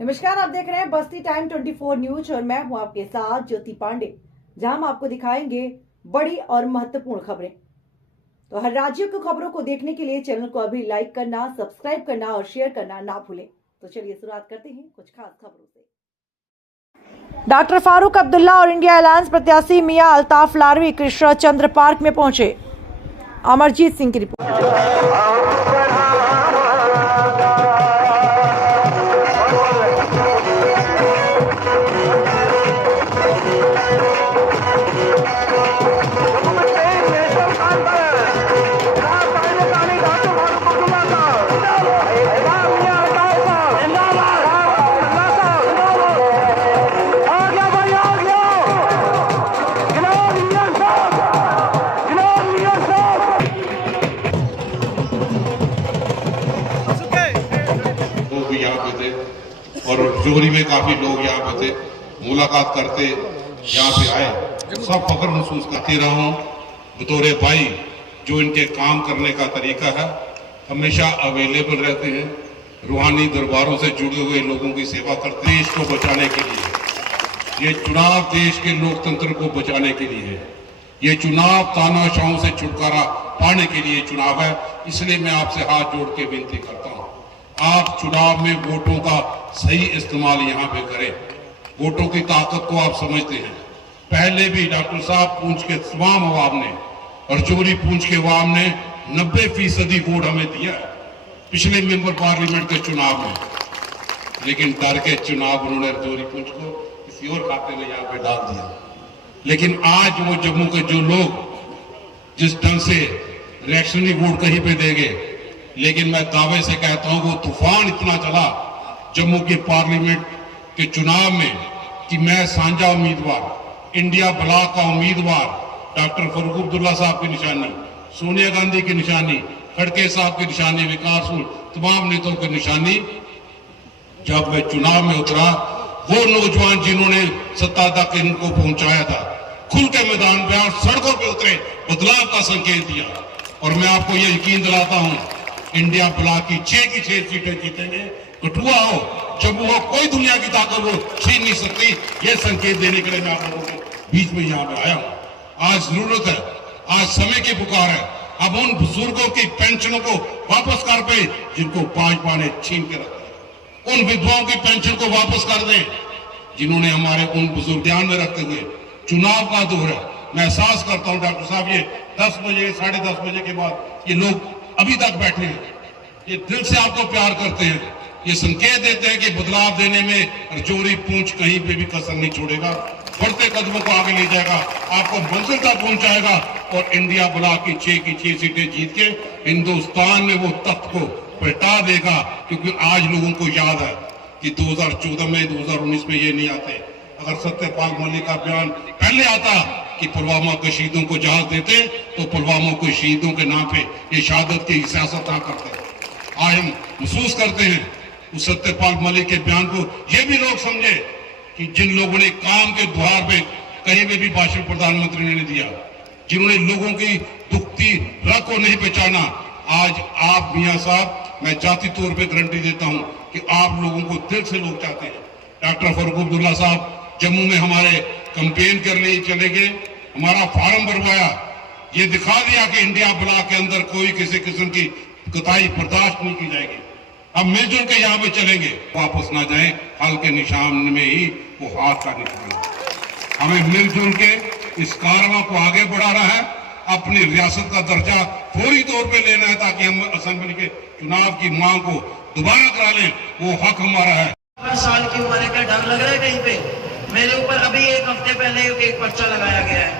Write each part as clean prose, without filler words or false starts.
नमस्कार, आप देख रहे हैं बस्ती टाइम 24 न्यूज और मैं हूं आपके साथ ज्योति पांडे, जहां हम आपको दिखाएंगे बड़ी और महत्वपूर्ण खबरें। तो हर राज्य की खबरों को देखने के लिए चैनल को अभी लाइक करना, सब्सक्राइब करना और शेयर करना ना भूलें। तो चलिए शुरुआत करते हैं कुछ खास खबरों से। डॉक्टर फारूक अब्दुल्ला और इंडिया अलायंस प्रत्याशी मियां अल्ताफ लारवी कृष्णा चंद्र पार्क में पहुंचे। अमरजीत सिंह की रिपोर्ट। और जोहरी में काफी लोग यहाँ पे थे, मुलाकात करते यहाँ पे आए। सब फख्र महसूस करते रहा हूँ बतौर भाई, जो इनके काम करने का तरीका है, हमेशा अवेलेबल रहते हैं, रूहानी दरबारों से जुड़े हुए लोगों की सेवा करते हैं। देश को बचाने के लिए ये चुनाव देश के लोकतंत्र को बचाने के लिए है। ये चुनाव तानाशाहों से छुटकारा पाने के लिए चुनाव है। इसलिए मैं आपसे हाथ जोड़ के विनती करता हूँ, आप चुनाव में वोटों का सही इस्तेमाल यहाँ पे करें। वोटों की ताकत को आप समझते हैं। पहले भी डॉक्टर साहब पूंछ के तमाम अवाम ने और चोरी पूंछ के अवाम ने 90% वोट हमें दिया पिछले मेंबर पार्लियामेंट के चुनाव में, लेकिन डर के चुनाव उन्होंने चोरी पूंछ को किसी और खाते में यहाँ पे डाल दिया। लेकिन आज वो जम्मू के जो लोग जिस ढंग से रिएक्शनरी वोट कहीं पे देंगे, लेकिन मैं दावे से कहता हूं वो तूफान इतना चला जम्मू के पार्लियामेंट के चुनाव में कि मैं साझा उम्मीदवार, इंडिया ब्लॉक का उम्मीदवार, डॉक्टर फारूक अब्दुल्ला साहब की निशानी, सोनिया गांधी की निशानी, खड़गे साहब की निशानी, विकास तमाम नेताओं की निशानी, जब मैं चुनाव में उतरा, वो नौजवान जिन्होंने सत्ता तक इनको पहुंचाया था, खुल के मैदान में और सड़कों पे उतरे, बदलाव का संकेत दिया। और मैं आपको ये यकीन दिलाता हूं, इंडिया ब्लॉक की 6 की 6 सीटें जीतेंगे। कठुआ हो, जम्मू हो, कोई दुनिया की ताकत वो छीन नहीं सकती। ये संकेत देने के लिए मैं आप लोगों के बीच में यहाँ पे आया हूँ। आज जरूरत है, आज समय की पुकार है। अब उन बुजुर्गों की पेंशनों को वापस कर पे जिनको भाजपा ने छीन के रखा, उन विधवाओं की पेंशन को वापस कर दें जिन्होंने हमारे उन बुजुर्ग ध्यान में रखते हुए चुनाव का दौर है। मैं एहसास करता हूँ डॉक्टर साहब, ये 10 बजे 10:30 बजे के बाद ये लोग अभी तक बैठे हैं, ये दिल से आपको प्यार करते हैं, ये संकेत देते हैं कि बदलाव देने में चोरी पूंछ कहीं पे भी कसर नहीं छोड़ेगा, बढ़ते कदमों को आगे ले जाएगा, आपको मंजिल तक पहुंचाएगा और इंडिया ब्लॉक की 6 की 6 सीटें जीत के हिंदुस्तान में वो तख्त को पलटा देगा। क्योंकि आज लोगों को याद है कि 2014 में 2019 में ये नहीं आते। अगर सत्यपाल मलिक का बयान पहले आता कि पुलवामा के शहीदों को जहाज देते, तो पुलवामा के शहीदों के नाम पे ये शहादत की सियासत ना करते। आज हम महसूस करते हैं उस सत्यपाल मलिक के बयान को, ये भी लोग समझे कि जिन लोगों ने काम के द्वार पे कहीं में भी भाषण प्रधानमंत्री ने नहीं दिया, जिन्होंने लोगों की दुखती रग को नहीं पहचाना, आज आप मियां साहब, मैं जाति तौर पे गारंटी देता हूं कि आप लोगों को दिल से लोग चाहते हैं। डॉक्टर फारूक अब्दुल्ला साहब जम्मू में हमारे कैंपेन कर लिए चले गए, हमारा फार्म भरवाया, ये दिखा दिया कि इंडिया ब्लॉक के अंदर कोई किसी किस्म की कताई बर्दाश्त नहीं की जाएगी। अब मिलजुल के यहाँ पे चलेंगे, वापस ना जाए, हल के निशान में ही वो हाथ का निशान है। हमें मिलजुल के इस कारवां को आगे बढ़ाना है, अपनी रियासत का दर्जा फौरी तौर पे लेना है, ताकि हम असेंबली के चुनाव की मांग को दोबारा करा लें। वो हक हमारा है। 5 साल की उम्र का डर लग रहा है कहीं पे। मेरे ऊपर अभी 1 हफ्ते पहले एक पर्चा लगाया गया है,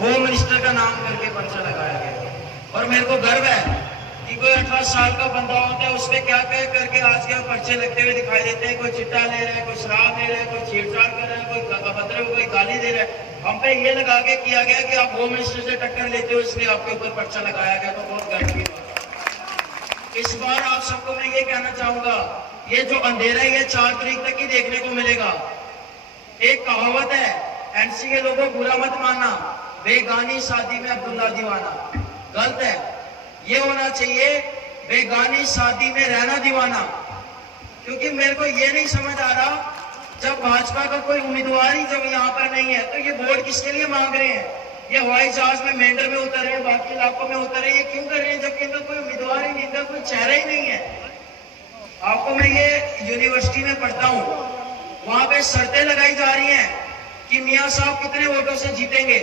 होम मिनिस्टर का नाम करके पर्चा लगाया गया है। और मेरे को गर्व है कि कोई 18 साल का बंदा होता है, उसपे क्या क्या करके आज के पर्चे लगते हुए दिखाई देते हैं। कोई चिट्टा ले रहा है, कोई शराब ले रहा है, कोई छेड़छाड़ कर रहा है, कोई अभद्र, कोई गाली दे रहा है। हम पे ये लगा के किया गया कि आप होम मिनिस्टर से टक्कर लेते हो, इसलिए आपके ऊपर पर्चा लगाया गया। तो बहुत गर्व की बात। इस बार आप सबको मैं ये कहना चाहूंगा, ये जो अंधेरा है ये 4 तारीख तक ही देखने को मिलेगा। एक कहावत है, एनसी के लोगों बुरा मत मानना, बेगानी शादी में अब्दुल्ला दीवाना, गलत है। ये होना चाहिए, बेगानी शादी में रहना दीवाना। क्योंकि मेरे को ये नहीं समझ आ रहा, जब भाजपा का कोई उम्मीदवार ही जब यहाँ पर नहीं है तो ये वोट किसके लिए मांग रहे हैं? ये हवाई जहाज में मेंढर में उतर रहे हैं, बाकी इलाकों में उतर रहे हैं, ये क्यों कर रहे हैं जबकि इनका कोई उम्मीदवार ही नहीं, इनका कोई चेहरा ही नहीं है। आपको मैं ये यूनिवर्सिटी में पढ़ता हूँ, वहां पे शर्तें लगाई जा रही हैं कि मियाँ साहब कितने वोटों से जीतेंगे।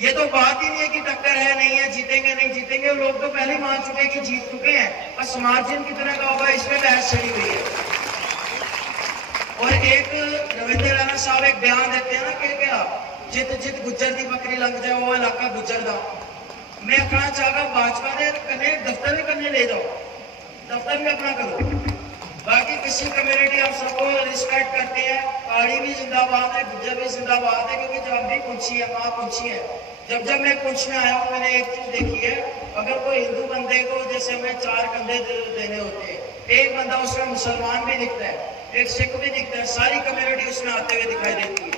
ये तो बात ही नहीं है कि टक्कर है नहीं है, जीतेंगे नहीं जीतेंगे, लोग तो पहले मान चुके कि जीत चुके हैं, बस मार्जिन कितना का होगा इसमें बहस चली हुई है। और एक रविंद्र राणा साहब एक बयान देते हैं ना कि क्या जित जित गुज्जर की बकरी लग जाए वो इलाका गुज्जर दा। मैं कहना चाहूंगा भाजपा ने कने दफ्तर में करने ले जाओ, दफ्तर में अपना करो। बाकी किसी कम्युनिटी आप सबको रिस्पेक्ट करते हैं, पहाड़ी भी जिंदाबाद है, गुज्जर भी जिंदाबाद है, क्योंकि जब भी पूछी है माँ पूछी है। जब मैं पूछ में आया हूँ मैंने एक चीज देखी है, अगर कोई हिंदू बंदे को जैसे हमें 4 कंधे देने होते हैं, एक बंदा उसमें मुसलमान भी दिखता है, एक सिख भी दिखता है, सारी कम्युनिटी उसमें आते हुए दिखाई देती है।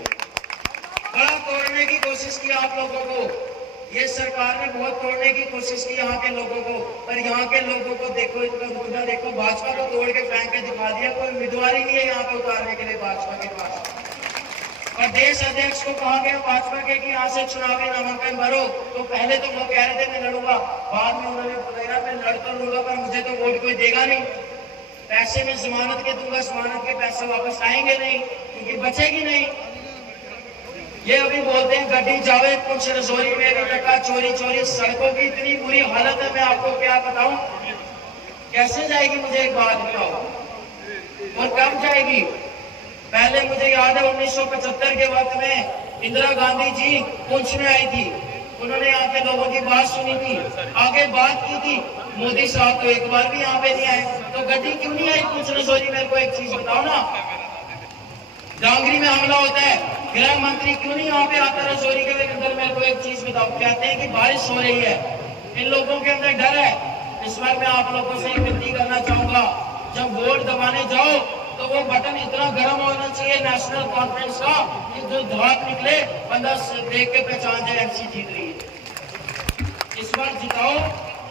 बड़ा तोड़ने की कोशिश की आप लोगों को, ये सरकार ने बहुत तोड़ने की कोशिश की यहाँ के लोगों को, पर यहाँ के लोगों को देखो, इतना मुद्दा देखो, भाजपा को तोड़ के फेंक के दिखा दिया, कोई उम्मीदवार ही नहीं है यहाँ पे उतारने के लिए भाजपा के पास। प्रदेश अध्यक्ष को कहा गया भाजपा के कि यहाँ से चुनावी नामांकन भरो, तो पहले तो वो कह रहे थे मैं लड़ूंगा, बाद में उन्होंने बताया मैं लड़ तो लूंगा पर मुझे तो वोट कोई देगा नहीं, पैसे में जमानत के दूंगा, जमानत के पैसे वापस आएंगे नहीं क्योंकि बचेगी नहीं। ये अभी बोलते हैं गड्डी जावे कुछ रजौरी में भी टका चोरी चोरी, सड़कों की इतनी बुरी हालत है, मैं आपको क्या बताऊं, कैसे जाएगी मुझे एक बात बताओ, और कब जाएगी। पहले मुझे याद है 1975 के वक्त में इंदिरा गांधी जी पुंछ में आई थी, उन्होंने यहाँ के लोगों की बात सुनी थी, आगे बात की थी। मोदी साहब तो एक बार भी यहाँ पे नहीं आए, तो गड्डी क्यों नहीं आई पुंछ रजौरी? मेरे को एक चीज बताओ ना, डांगरी में हमला होता है, गृह मंत्री क्यों नहीं यहाँ पे आता रजौरी के अंदर? मेरे को एक चीज बताओ, कहते हैं कि बारिश हो रही है, इन लोगों के अंदर डर है। इस बार मैं आप लोगों से विनती करना चाहूंगा, जब वोट दबाने जाओ तो वो बटन इतना गर्म होना चाहिए नेशनल कॉन्फ्रेंस का कि जो धड़ाक निकले बंदा देख के पहचान जाए एमसी जीत रही है। इस बार जिताओ,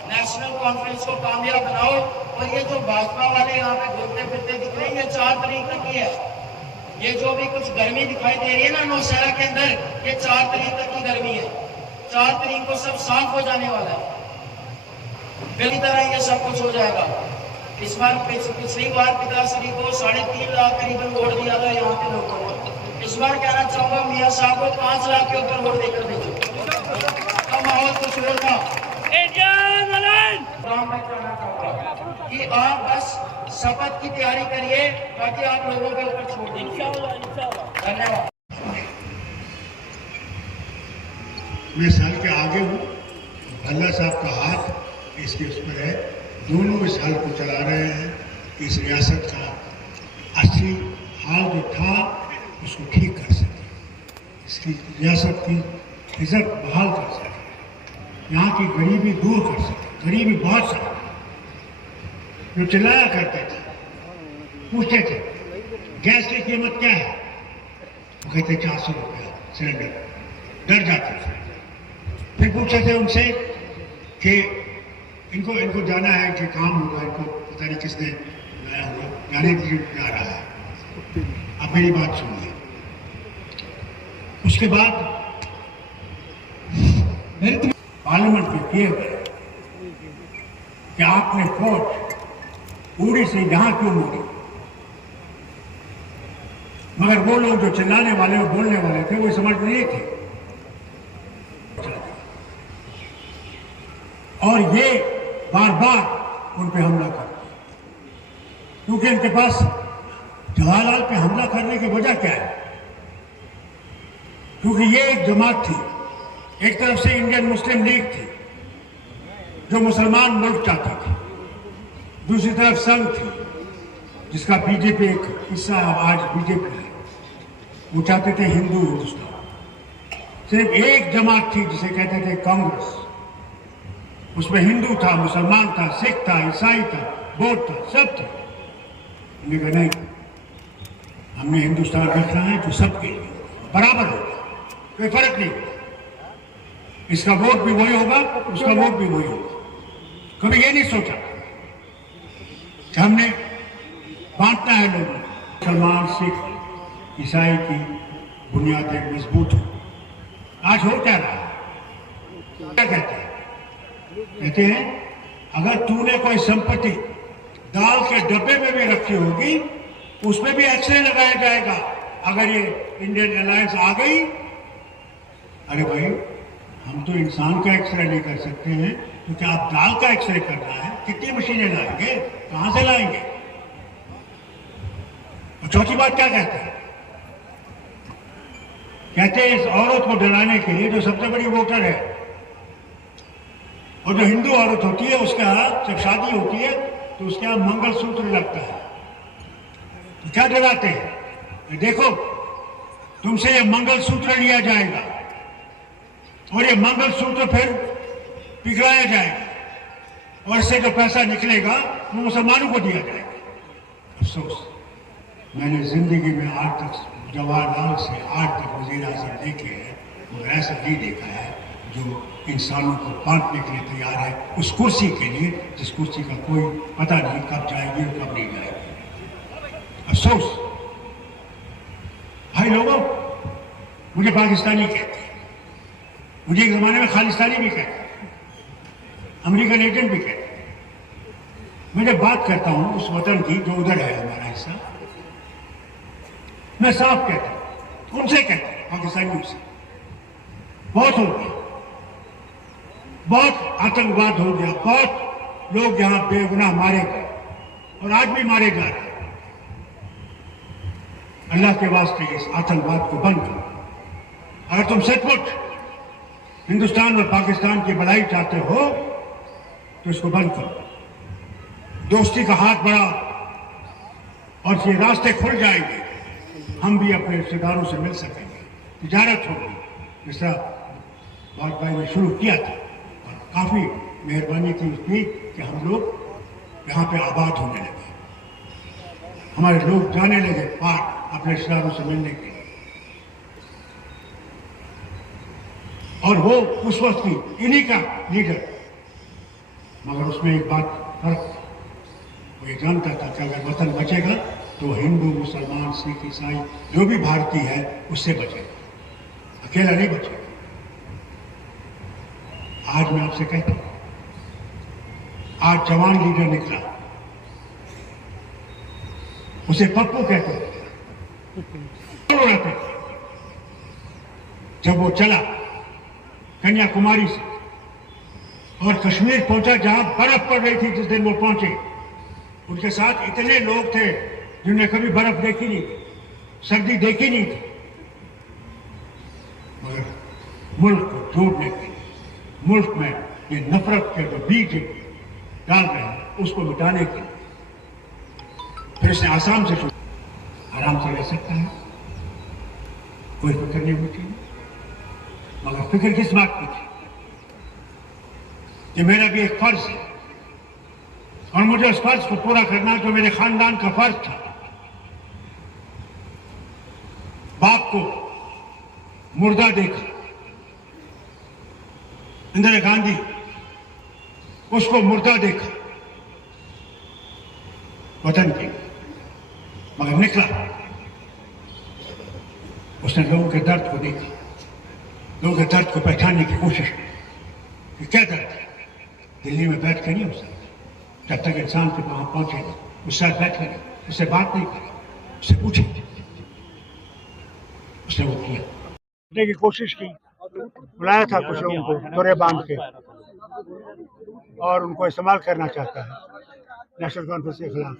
नेशनल कॉन्फ्रेंस को कामयाब बनाओ। और ये जो भाजपा वाले यहाँ पे घूमते फिरते दिख रहे हैं, ये 4 तारीख तक की है। ये जो भी कुछ गर्मी दिखाई दे रही है ना नौशहरा के अंदर, ये 4 तारीख तक की गर्मी है। 4 तारीख को सब साफ हो जाने वाला है, पहली तरह ये सब कुछ हो जाएगा। इस बार पिछली बार पिताश्री को 3.5 लाख करीबन वोट दिया था यहाँ के लोगों ने। इस बार कहना चाहूंगा मियाँ साहब को 5 लाख के ऊपर वोट देकर भेजो, तो माहौल कुछ और था। मैं कहना चाहूंगा कि आप बस शपथ की तैयारी करिए, बाकी आप लोगों के ऊपर छोड़ दीजिए। धन्यवाद। मैं साल के आगे हूँ, भल्ला साहब का हाथ इसके उस पर है, दोनों इस हाल को चला रहे हैं। इस रियासत का असली हाल जो था उसको ठीक कर सके, इसकी रियासत की इज्जत बहाल कर सके, यहाँ की गरीबी दूर कर सके। गरीबी बहुत सारी जो चिल्लाया करते थे, पूछते थे गैस की कीमत क्या है, वो कहते 400 रुपया सिलेंडर, डर जाते थे। फिर पूछते थे उनसे कि इनको जाना है कि काम होगा, इनको पता नहीं किसने लाया होगा, जाने के लिए जा रहा है। अब मेरी बात सुनिए, उसके बाद पार्लियामेंट में किए गए कि आपने फौज उड़ी से यहाँ क्यों मोड़ी, मगर वो लोग जो चिल्लाने वाले और बोलने वाले थे वो समझ नहीं थे, और ये बार बार उन पे हमला करते, क्योंकि इनके पास जवाहरलाल पे हमला करने की वजह क्या है? क्योंकि ये एक जमात थी, एक तरफ से इंडियन मुस्लिम लीग थी जो मुसलमान मुल्क चाहती थी, दूसरी तरफ संघ थी जिसका बीजेपी एक हिस्सा आज बीजेपी है, वो चाहते थे हिंदू हिंदुस्तान। सिर्फ एक जमात थी जिसे कहते थे कांग्रेस, उसमें हिंदू था, मुसलमान था, सिख था, ईसाई था, बौद्ध था, सब थे। लेकिन नहीं, हमने हिंदुस्तान रखना है जो सबके लिए बराबर होगा, कोई फर्क नहीं होगा, इसका वोट भी वही होगा, उसका वोट भी वही होगा। कभी ये नहीं सोचा कि हमने बांटना है लोगों को। मुसलमान, सिख, ईसाई की बुनियादें मजबूत हो। आज हो क्या रहा है? क्या कहते हैं? कहते हैं अगर तूने कोई संपत्ति दाल के डब्बे में भी रखी होगी, उसमें भी एक्सरे लगाया जाएगा। अगर ये इंडियन अलायंस आ गई, अरे भाई हम तो इंसान का एक्सरे नहीं कर सकते हैं, तो क्या आप दाल का एक्सरे करना है? कितनी मशीनें लाएंगे? कहां से लाएंगे? और चौथी बात क्या कहते हैं? कहते हैं इस औरत को डराने के लिए जो सबसे बड़ी वोटर है और जो हिंदू औरत होती है, उसके यहाँ जब शादी होती है तो उसके यहाँ मंगलसूत्र लगता है। तो क्या डराते हैं? देखो तुमसे ये मंगलसूत्र लिया जाएगा और ये मंगलसूत्र फिर पिघलाया जाएगा और इससे जो पैसा निकलेगा वो मुसलमानों को दिया जाएगा। अफसोस, मैंने जिंदगी में आज तक जवाहरलाल से आज तक वज़ीर आज़म देखे हैं, मगर ऐसा नहीं देखा है जो इंसानों को बांटने के लिए तैयार है उस कुर्सी के लिए, जिस कुर्सी का कोई पता नहीं कब जाएगी और कब नहीं जाएगी। अफसोस भाई लोगों, मुझे पाकिस्तानी कहते हैं, मुझे एक जमाने में खालिस्तानी भी कहते हैं, अमेरिकन एजेंट भी कहते हैं। मैं जब बात करता हूं उस वतन की जो उधर है हमारा हिस्सा, मैं साफ कहता हूं, उनसे कहता हूं, पाकिस्तानियों से। बहुत हो गया, बहुत आतंकवाद हो गया, बहुत लोग यहां बेगुनाह मारे गए और आज भी मारे जा रहे हैं। अल्लाह के वास्ते इस आतंकवाद को बंद करो। अगर तुम सचमुच हिंदुस्तान और पाकिस्तान की भलाई चाहते हो तो इसको बंद करो। दोस्ती का हाथ बढ़ाओ और ये रास्ते खुल जाएंगे, हम भी अपने रिश्तेदारों से मिल सकेंगे, तिजारत होगी, जिस तरह वाजपेयी ने शुरू किया था। और काफी मेहरबानी थी उसकी कि हम लोग यहाँ पे आबाद होने लगे, हमारे लोग जाने लगे पार अपने रिश्तेदारों से मिलने के लिए। और वो उस वक्त की इन्हीं का लीडर, मगर उसमें एक बात फर्क, वो ये जानता था कि अगर वतन बचेगा तो हिंदू, मुसलमान, सिख, ईसाई जो भी भारतीय है उससे बचेगा, अकेला नहीं बचेगा। आज मैं आपसे कहता हूं, आज जवान लीडर निकला, उसे पप्पू कहते थे, जब वो चला कन्याकुमारी से और कश्मीर पहुंचा जहां बर्फ पड़ रही थी, जिस दिन वो पहुंचे उनके साथ इतने लोग थे जिन्होंने कभी बर्फ देखी नहीं थी, सर्दी देखी नहीं थी, मगर मुल्क को जोड़ने के लिए, मुल्क में ये नफरत के जो बीज डाल रहे हैं उसको मिटाने के लिए। फिर इसने आसाम से शुरू, आराम से रह सकता है, कोई फिक्र नहीं होती, मगर फिक्र किस बात की थी कि मेरा भी एक फर्ज है और मुझे उस फर्ज को पूरा करना जो मेरे खानदान का फर्ज था। बाप को मुर्दा देखा, इंदिरा गांधी उसको मुर्दा देखा वतन के, मगर निकला, उसने लोगों के दर्द को देखा, लोगों के दर्द को पहचानने की कोशिश की कि क्या दर्द है। दिल्ली में बैठ कर नहीं हो सकता, जब तक इंसान के वहां पहुंचे उससे बैठ करें, उससे बात नहीं करें, उससे पूछे। उसने वो किया, की कोशिश की, बुलाया था कुछ लोगों को तोरे बांध के, और उनको इस्तेमाल करना चाहता है नेशनल कॉन्फ्रेंस के खिलाफ।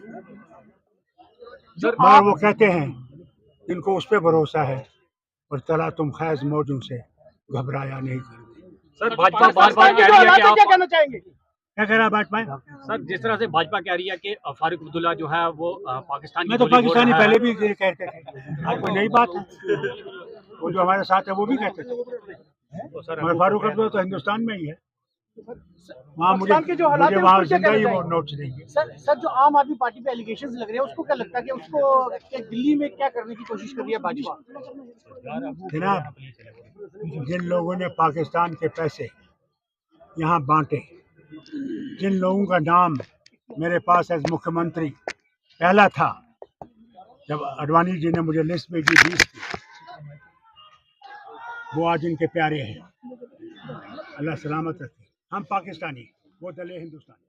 मगर वो कहते हैं इनको उस पर भरोसा है और तला तुम खैज मौजों से घबराया नहीं करते। सर भाजपा बार-बार कह रही है कि आप क्या कहना चाहेंगे? क्या कह रहा है भाजपा? सर जिस तरह से भाजपा कह रही है कि फारूक अब्दुल्ला जो है वो पाकिस्तान की मैं तो गोली बोल पाकिस्तानी रहा है। पहले भी ये कहते थे, आज कोई नई बात है। वो जो हमारे साथ है वो भी कहते थे, तो सर मगर फारूक अब्दुल्ला तो हिंदुस्तान में ही है, वहाँ मुझे पाकिस्तान के जो हालात हैं, वहाँ उसको क्या जिंदा ही कहना वो चाहेंगे? नोट्स देंगे। सर जो आम आदमी पार्टी पे एलिगेशंस लग रहे हैं उसको क्या लगता है कि उसको क्या दिल्ली में क्या करने की कोशिश कर रही है भाजपा? जनाब, जिन लोगों ने पाकिस्तान के पैसे यहाँ बांटे, जिन लोगों का नाम मेरे पास एज मुख्यमंत्री पहला था जब अडवाणी जी ने मुझे लिस्ट भेजी 20 की, वो आज इनके प्यारे हैं। अल्लाह सलामत रखे। हम पाकिस्तानी, वो दले हिंदुस्तानी।